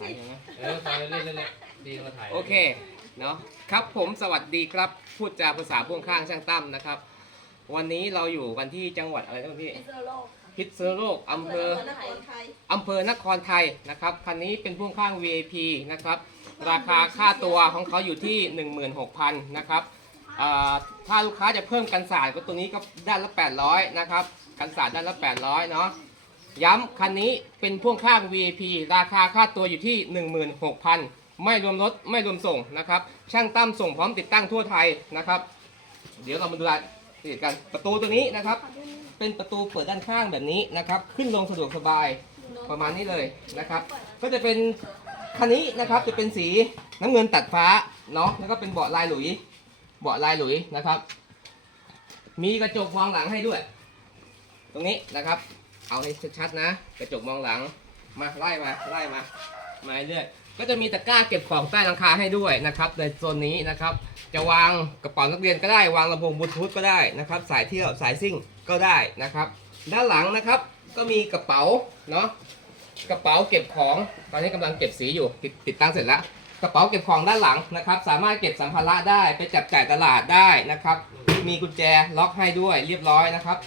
ถ่ายใช่ไหมเออถ่ายเล่นๆเล่นๆดีมาถ่ายโอเคเนาะครับผมสวัสดีครับ พูดจาภาษาพ่วงข้างช่างตั้มนะครับ วันนี้เราอยู่กันที่จังหวัดอะไรนะพี่พิษณุโลกพิษณุโลกอำเภอ นครไทยอำเภอนครไทยนะครับคันนี้เป็นพ่วงข้าง VIP นะครับ ราคาค่าตัวของเขาอยู่ที่ 16,000นะครับอ่าถ้าลูกค้าจะเพิ่มกันศาสตร์ก็ตัวนี้ก็ด้านละ 800นะครับกันศาสตร์ด้านละ 800เนาะ ย้ำคันนี้เป็นพ่วงข้าง VIP ราคาค่าตัวอยู่ที่ 16,000 ไม่รวมรถไม่รวมส่งนะครับ ช่างตั้มส่งพร้อมติดตั้งทั่วไทยนะครับ เดี๋ยวเรามาดูรายละเอียดกันประตูตัวนี้นะครับ เป็นประตูเปิดด้านข้างแบบนี้นะครับ ขึ้นลงสะดวกสบายประมาณนี้เลยนะครับ ก็จะเป็นคันนี้นะครับจะเป็นสีน้ำเงินตัดฟ้าเนาะแล้วก็เป็นเบาะลายหลุย เบาะลายหลุยนะครับ มีกระจกมองหลังให้ด้วย ตรงนี้นะครับ เอาให้ชัดๆนะ กระจกมองหลัง มาไล่มาไล่มา มาเรื่อยก็จะมีตะกร้าเก็บของใต้หลังคาให้ด้วยนะครับ ในโซนนี้นะครับ จะวางกระเป๋านักเรียนก็ได้ วางลำโพงบลูทูธก็ได้นะครับ สายเที่ยวสายซิ่งก็ได้นะครับ ด้านหลังนะครับ ก็มีกระเป๋าเนาะกระเป๋าเก็บของ ตอนนี้กำลังเก็บสีอยู่ติดติดตั้งเสร็จแล้วกระเป๋าเก็บของด้านหลังนะครับ สามารถเก็บสัมภาระได้ไปจับจ่ายตลาดได้นะครับ มีกุญแจล็อกให้ด้วยเรียบร้อยนะครับ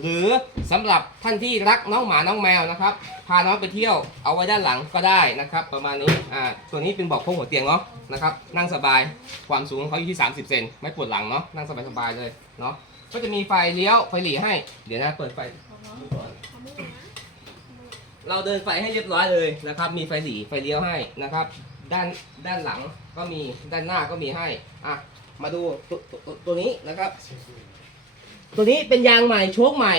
หรือสำหรับท่านที่รักน้องหมาน้องแมวนะครับ พาน้องไปเที่ยวเอาไว้ด้านหลังก็ได้นะครับ ประมาณนี้อ่าตัวนี้เป็นเบอกโค้งหัวเตียงเนาะนะครับ นั่งสบายความสูงของเขาอยู่ที่ 30 เซนไม่ปวดหลังเนาะนั่งสบายๆเลยเนาะก็จะมีไฟเลี้ยวไฟหลีให้ เดี๋ยวนะเปิดไฟเราเดินไฟให้เรียบร้อยเลยนะครับ มีไฟหลีไฟเลี้ยวให้นะครับ ด้านด้านหลังก็มีด้านหน้าก็มีให้อะ มาดูตัวตัวตัวนี้นะครับ ตัวนี้เป็นยางใหม่โชคใหม่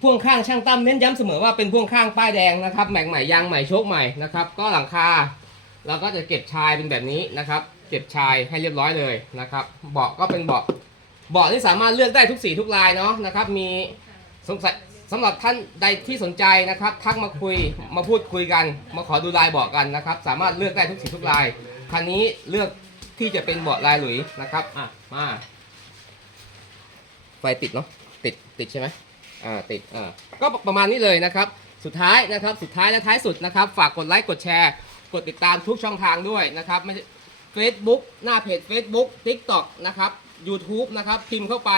พ่วงข้างช่างตั้มเน้นย้ำเสมอว่าเป็นพ่วงข้างป้ายแดงนะครับแม็กใหม่ยางใหม่โชคใหม่นะครับ ก็หลังคาเราก็จะเก็บชายเป็นแบบนี้นะครับ เก็บชายให้เรียบร้อยเลยนะครับ เบาะก็เป็นเบาะเบาะที่สามารถเลือกได้ทุกสีทุกลายเนาะนะครับ มีสงสัยสำหรับท่านใดที่สนใจนะครับ ทักมาคุยมาพูดคุยกัน มาขอดูลายเบาะกันนะครับ สามารถเลือกได้ทุกสีทุกลายคันนี้เลือก ที่จะเป็นเบาะลายหลุยนะครับอะมาไฟติดเนาะติดติดใช่ไหมอ่าติดอ่าก็ประมาณนี้เลยนะครับ สุดท้ายนะครับสุดท้ายและท้ายสุดนะครับ ฝากกดไลค์กดแชร์ กดติดตามทุกช่องทางด้วยนะครับไม่ใช่ Facebook หน้าเพจ Facebook TikTok นะครับ YouTube นะครับพิมพ์เข้าไป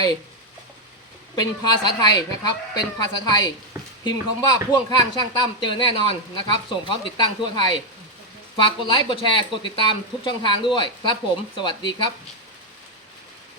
เป็นภาษาไทยนะครับ เป็นภาษาไทย พิมพ์คำว่าพ่วงข้างช่างตั้มเจอแน่นอนนะครับ ส่งพร้อมติดตั้งทั่วไทย ฝากกดไลค์ กดแชร์ กดติดตามทุกช่องทางด้วย ครับผม สวัสดีครับ